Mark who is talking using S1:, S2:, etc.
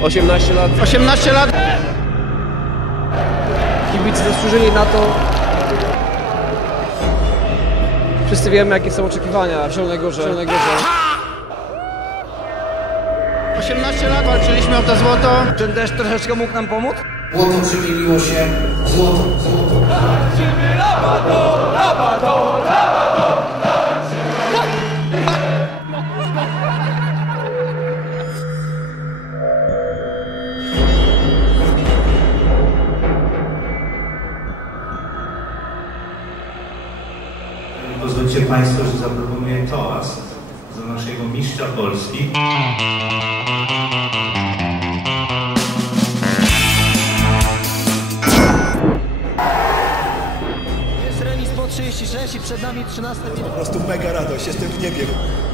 S1: 18 lat.
S2: 18 lat.
S1: Kibice zasłużyli na to. Wszyscy wiemy, jakie są oczekiwania w Zielonej Górze.
S2: 18 lat walczyliśmy o to złoto.
S1: Czy też troszeczkę mógł nam pomóc?
S3: Złoto przemieniło się w złoto.
S4: Pozwólcie Państwo, że zaproponuję toast za naszego mistrza Polski.
S2: Jest remis po 36 i przed nami 13.
S5: Po prostu mega radość, jestem w niebie.